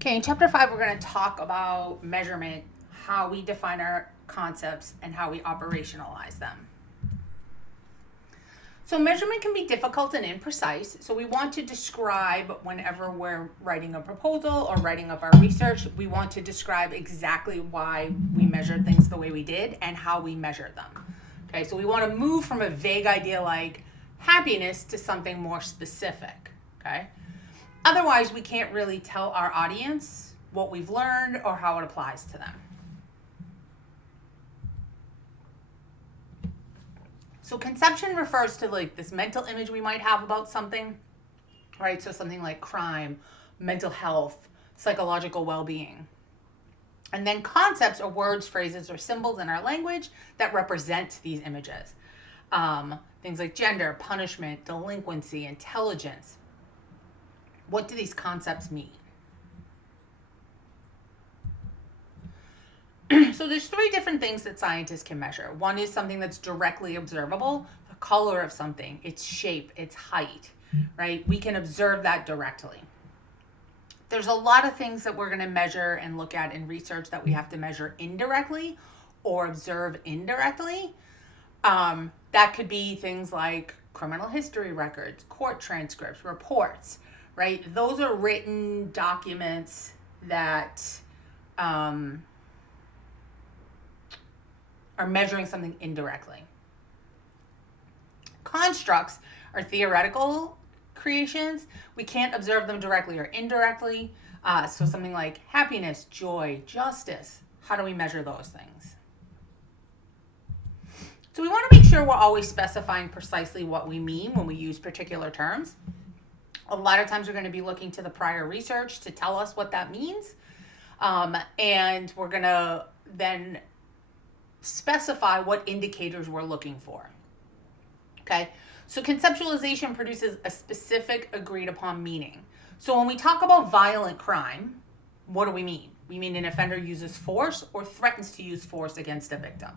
Okay, in chapter 5, we're going to talk about measurement, how we define our concepts, and how we operationalize them. So measurement can be difficult and imprecise. So we want to describe, whenever we're writing a proposal or writing up our research, we want to describe exactly why we measured things the way we did and how we measured them. Okay, so we want to move from a vague idea like happiness to something more specific. Okay, otherwise we can't really tell our audience what we've learned or how it applies to them. So conception refers to like this mental image we might have about something, right? So something like crime, mental health, psychological well-being. And then concepts are words, phrases, or symbols in our language that represent these images. Things like gender, punishment, delinquency, intelligence. What do these concepts mean? So there's 3 different things that scientists can measure. One is something that's directly observable, the color of something, its shape, its height, right? We can observe that directly. There's a lot of things that we're going to measure and look at in research that we have to measure indirectly or observe indirectly. That could be things like criminal history records, court transcripts, reports, right? Those are written documents that are measuring something indirectly. Constructs are theoretical creations. We can't observe them directly or indirectly. So something like happiness, joy, justice. How do we measure those things? So we want to make sure we're always specifying precisely what we mean when we use particular terms. A lot of times we're going to be looking to the prior research to tell us what that means. And we're going to then specify what indicators we're looking for. Okay, so conceptualization produces a specific agreed upon meaning. So when we talk about violent crime, what do we mean? We mean an offender uses force or threatens to use force against a victim.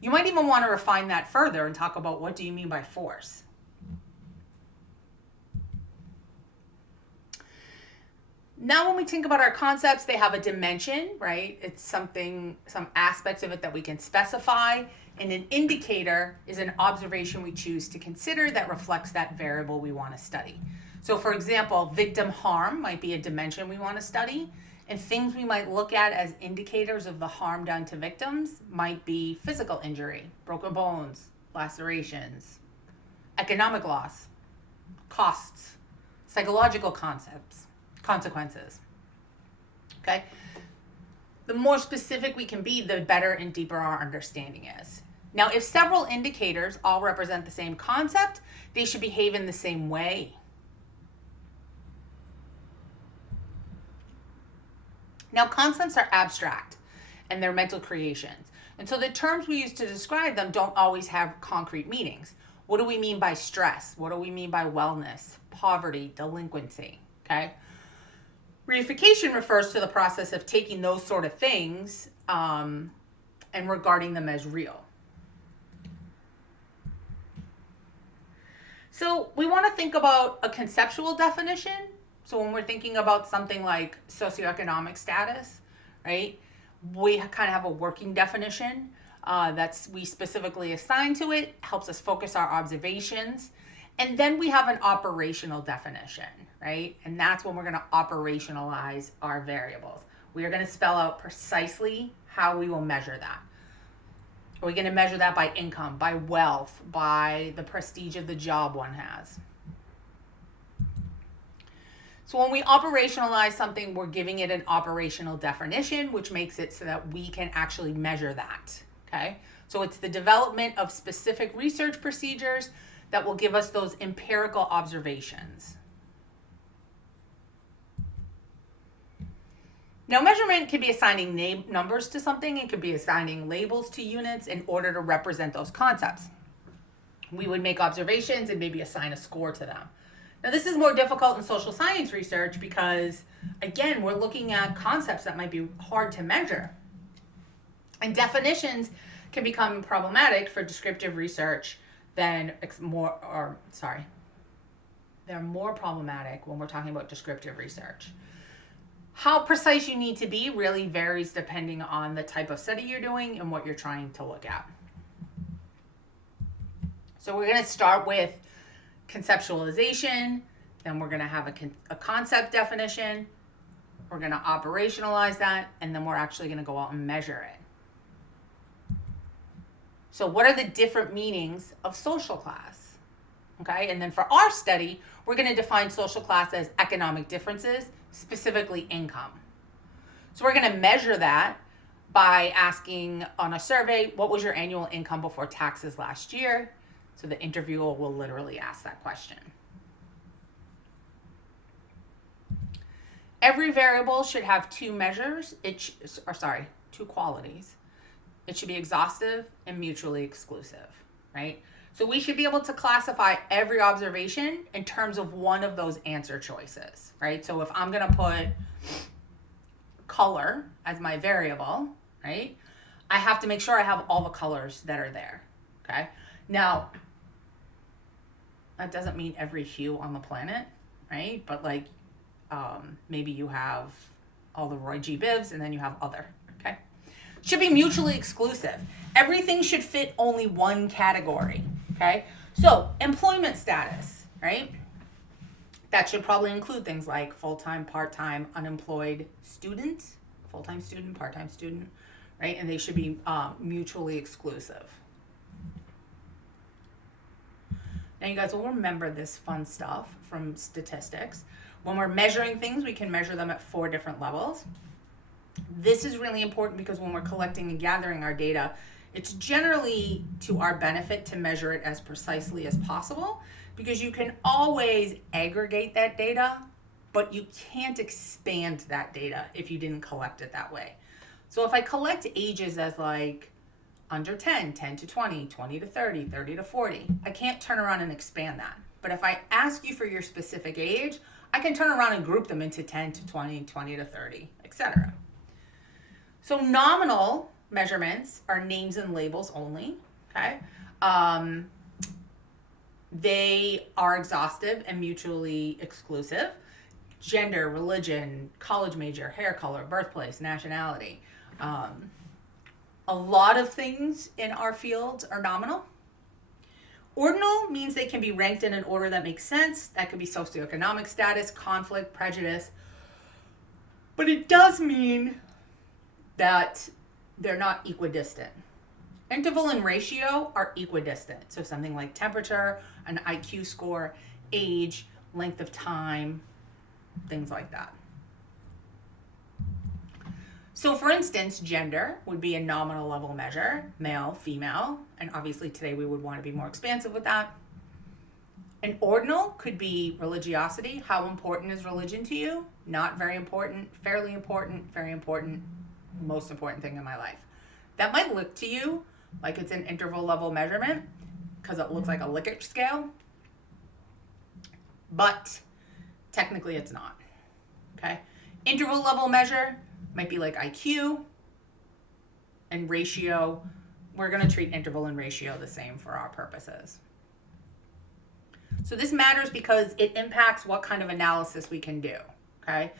You might even want to refine that further and talk about what do you mean by force. Now, when we think about our concepts, they have a dimension, right? It's something, some aspects of it that we can specify. And an indicator is an observation we choose to consider that reflects that variable we want to study. So, for example, victim harm might be a dimension we want to study. And things we might look at as indicators of the harm done to victims might be physical injury, broken bones, lacerations, economic loss, costs, psychological consequences. Okay? The more specific we can be, the better and deeper our understanding is. Now, if several indicators all represent the same concept, they should behave in the same way. Now, concepts are abstract and they're mental creations. And so the terms we use to describe them don't always have concrete meanings. What do we mean by stress? What do we mean by wellness, poverty, delinquency? Okay? Reification refers to the process of taking those sort of things and regarding them as real. So we want to think about a conceptual definition. So when we're thinking about something like socioeconomic status, right, we kind of have a working definition that's we specifically assign to it, helps us focus our observations. And then we have an operational definition, right? And that's when we're going to operationalize our variables. We are going to spell out precisely how we will measure that. Are we going to measure that by income, by wealth, by the prestige of the job one has? So when we operationalize something, we're giving it an operational definition, which makes it so that we can actually measure that, okay? So it's the development of specific research procedures that will give us those empirical observations. Now, measurement could be assigning numbers to something. It could be assigning labels to units in order to represent those concepts. We would make observations and maybe assign a score to them. Now, this is more difficult in social science research because, again, we're looking at concepts that might be hard to measure. And definitions can become problematic for descriptive research they're more problematic when we're talking about descriptive research. How precise you need to be really varies depending on the type of study you're doing and what you're trying to look at. So we're going to start with conceptualization, then we're going to have a concept definition, we're going to operationalize that, and then we're actually going to go out and measure it. So what are the different meanings of social class? Okay, and then for our study, we're going to define social class as economic differences, specifically income. So we're going to measure that by asking on a survey, what was your annual income before taxes last year? So the interviewer will literally ask that question. Every variable should have two measures, two qualities. It should be exhaustive and mutually exclusive, right? So we should be able to classify every observation in terms of one of those answer choices, right? So if I'm going to put color as my variable, right, I have to make sure I have all the colors that are there, okay? Now, that doesn't mean every hue on the planet, right? But like maybe you have all the Roy G. Bivs and then you have other, okay? Should be mutually exclusive. Everything should fit only one category, okay? So employment status, right? That should probably include things like full-time, part-time, unemployed student, full-time student, part-time student, right? And they should be mutually exclusive. Now you guys will remember this fun stuff from statistics. When we're measuring things, we can measure them at 4 different levels. This is really important because when we're collecting and gathering our data, it's generally to our benefit to measure it as precisely as possible because you can always aggregate that data, but you can't expand that data if you didn't collect it that way. So if I collect ages as like under 10, 10 to 20, 20 to 30, 30 to 40, I can't turn around and expand that. But if I ask you for your specific age, I can turn around and group them into 10 to 20, 20 to 30, etc. So nominal measurements are names and labels only, okay? They are exhaustive and mutually exclusive. Gender, religion, college major, hair color, birthplace, nationality. A lot of things in our fields are nominal. Ordinal means they can be ranked in an order that makes sense. That could be socioeconomic status, conflict, prejudice. But it does mean that they're not equidistant. Interval and ratio are equidistant. So something like temperature, an IQ score, age, length of time, things like that. So for instance, gender would be a nominal level measure, male, female, and obviously today we would want to be more expansive with that. An ordinal could be religiosity. How important is religion to you? Not very important, fairly important, very important, most important thing in my life. That might look to you like it's an interval level measurement because it looks like a Likert scale, but technically it's not, okay? Interval level measure might be like IQ and ratio. We're going to treat interval and ratio the same for our purposes. So this matters because it impacts what kind of analysis we can do, okay?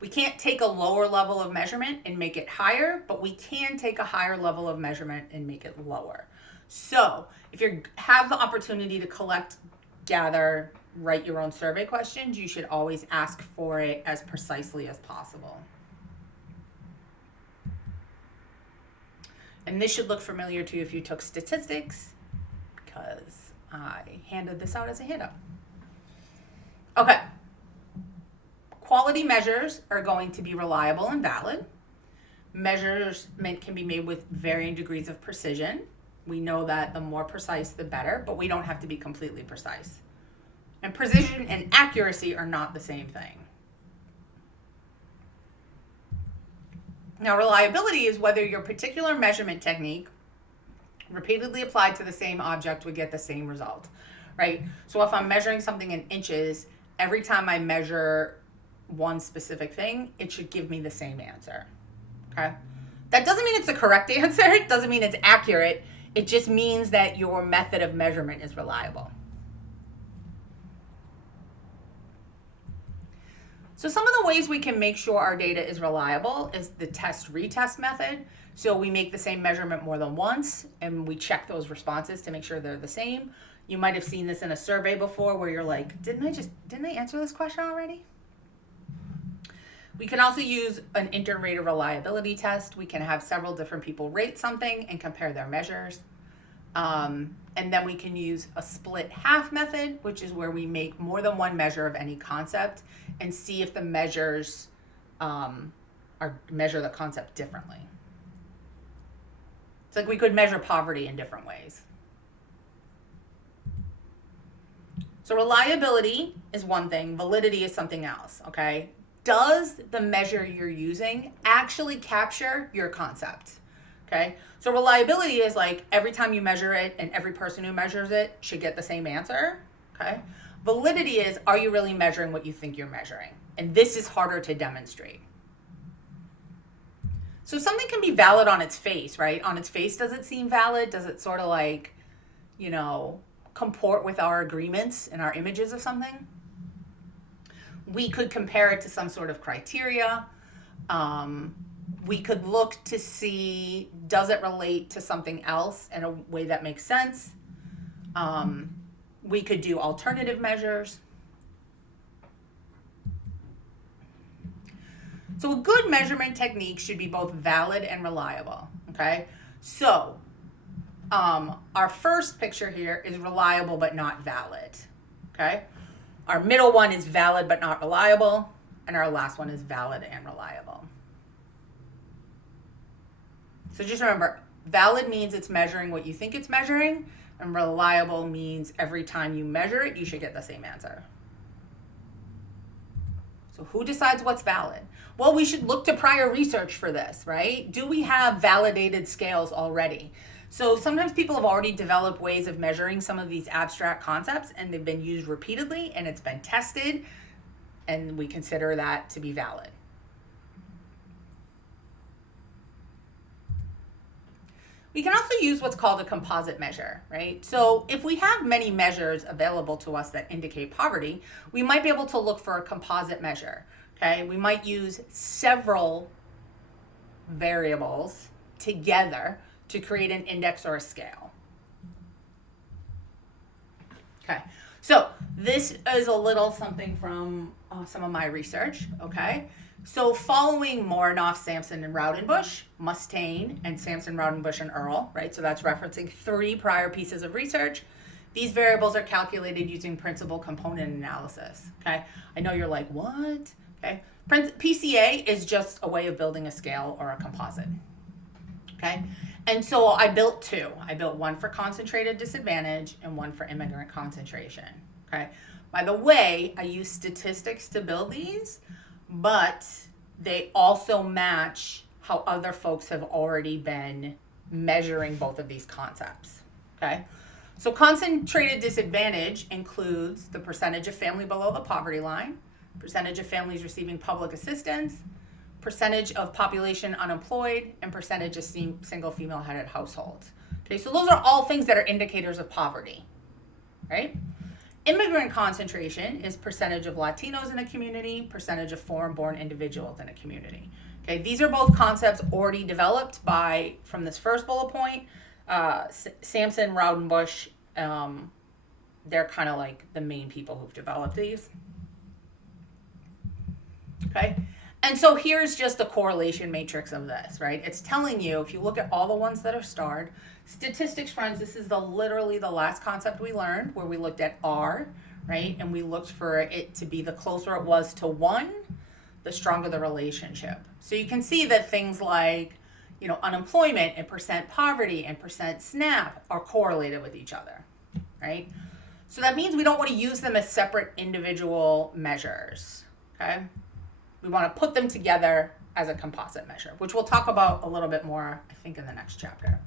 We can't take a lower level of measurement and make it higher, but we can take a higher level of measurement and make it lower. So if you have the opportunity to collect, gather, write your own survey questions, you should always ask for it as precisely as possible. And this should look familiar to you if you took statistics, because I handed this out as a handout. Okay. Quality measures are going to be reliable and valid. Measurement can be made with varying degrees of precision. We know that the more precise, the better, but we don't have to be completely precise. And precision and accuracy are not the same thing. Now, reliability is whether your particular measurement technique repeatedly applied to the same object would get the same result, right? So if I'm measuring something in inches, every time I measure one specific thing, it should give me the same answer, okay? That doesn't mean it's the correct answer. It doesn't mean it's accurate. It just means that your method of measurement is reliable. So some of the ways we can make sure our data is reliable is the test-retest method. So we make the same measurement more than once, and we check those responses to make sure they're the same. You might have seen this in a survey before where you're like, didn't I answer this question already? We can also use an inter-rater reliability test. We can have several different people rate something and compare their measures. And then we can use a split half method, which is where we make more than one measure of any concept and see if the measures measure the concept differently. It's like we could measure poverty in different ways. So reliability is one thing, validity is something else, okay? Does the measure you're using actually capture your concept? Okay, so reliability is like every time you measure it and every person who measures it should get the same answer. Okay, validity is, are you really measuring what you think you're measuring? And this is harder to demonstrate. So something can be valid on its face, right? On its face, does it seem valid? Does it sort of like, comport with our agreements and our images of something? We could compare it to some sort of criteria. We could look to see, does it relate to something else in a way that makes sense? We could do alternative measures. So a good measurement technique should be both valid and reliable, okay? So our first picture here is reliable but not valid, okay? Our middle one is valid but not reliable, and our last one is valid and reliable. So just remember, valid means it's measuring what you think it's measuring, and reliable means every time you measure it, you should get the same answer. So who decides what's valid? Well, we should look to prior research for this, right? Do we have validated scales already? So sometimes people have already developed ways of measuring some of these abstract concepts, and they've been used repeatedly, and it's been tested, and we consider that to be valid. We can also use what's called a composite measure, right? So if we have many measures available to us that indicate poverty, we might be able to look for a composite measure, okay? We might use several variables together to create an index or a scale. Okay, so this is a little something from some of my research, okay? So following Morinoff, Sampson, and Raudenbush, Mustaine, and Sampson, Raudenbush, and Earl, right? So that's referencing 3 prior pieces of research. These variables are calculated using principal component analysis, okay? I know you're like, what? Okay, PCA is just a way of building a scale or a composite, okay? And so I built 2. I built one for concentrated disadvantage and one for immigrant concentration, okay? By the way, I use statistics to build these, but they also match how other folks have already been measuring both of these concepts, okay? So concentrated disadvantage includes the percentage of family below the poverty line, percentage of families receiving public assistance, percentage of population unemployed, and percentage of single female-headed households. Okay, so those are all things that are indicators of poverty, right? Immigrant concentration is percentage of Latinos in a community, percentage of foreign-born individuals in a community. Okay, these are both concepts already developed from this first bullet point, Sampson, Raudenbush. They're kind of like the main people who've developed these. Okay, and so here's just a correlation matrix of this, right? It's telling you, if you look at all the ones that are starred, statistics, friends, this is literally the last concept we learned, where we looked at R, right? And we looked for it to be the closer it was to 1, the stronger the relationship. So you can see that things like, unemployment and percent poverty and percent SNAP are correlated with each other, right? So that means we don't want to use them as separate individual measures, okay? We want to put them together as a composite measure, which we'll talk about a little bit more, I think, in the next chapter.